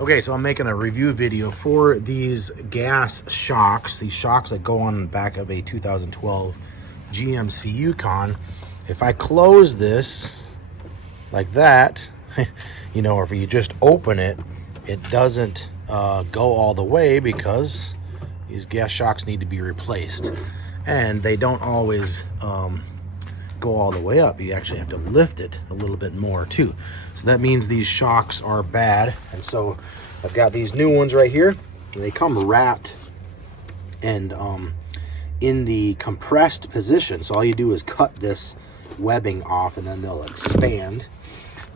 Okay, so I'm making a review video for these gas shocks, these shocks that go on the back of a 2012 GMC Yukon. If I close this like that, you know, or if you just open it, it doesn't go all the way because these gas shocks need to be replaced. And they don't always go all the way up. You actually have to lift it a little bit more too. So that means these shocks are bad. And so I've got these new ones right here. They come wrapped and in the compressed position. So all you do is cut this webbing off and then they'll expand.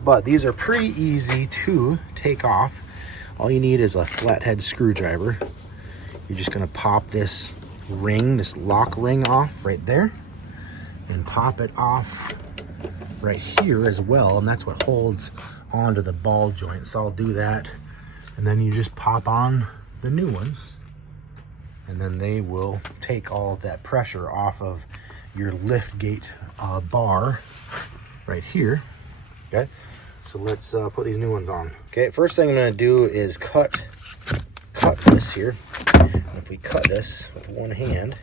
But these are pretty easy to take off. All you need is a flathead screwdriver. You're just gonna pop this ring, this lock ring off right there, and pop it off right here as well, and that's what holds onto the ball joint. So I'll do that, and then you just pop on the new ones, and then they will take all of that pressure off of your Liftgate bar right here. Okay, so let's put these new ones on. Okay, first thing I'm going to do is cut this here. And if we cut this with one hand,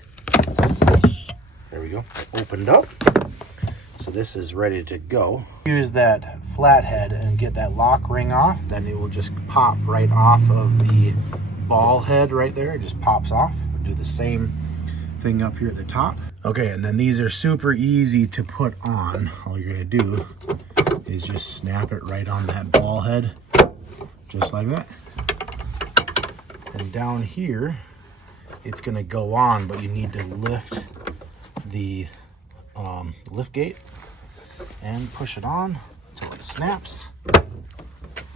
there we go, opened up. So this is ready to go. Use that flathead and get that lock ring off, then it will just pop right off of the ball head right there. It just pops off. Do the same thing up here at the top. Okay, and then these are super easy to put on. All you're gonna do is just snap it right on that ball head, just like that. And down here, it's gonna go on, but you need to lift the lift gate and push it on until it snaps. And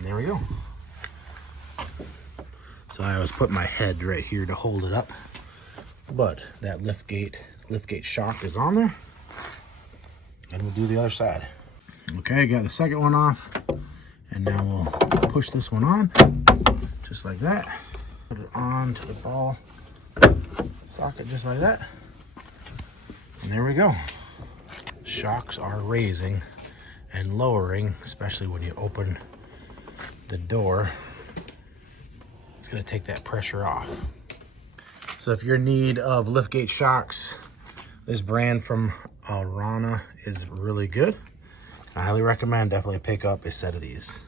there we go. So I always put my head right here to hold it up, but that liftgate shock is on there, and we'll do the other side. Okay, got the second one off, and now we'll push this one on, just like that. Put it on to the ball socket, just like that. And there we go. Shocks are raising and lowering, especially when you open the door. It's gonna take that pressure off. So if you're in need of liftgate shocks, this brand from Rana is really good. I highly recommend, definitely pick up a set of these.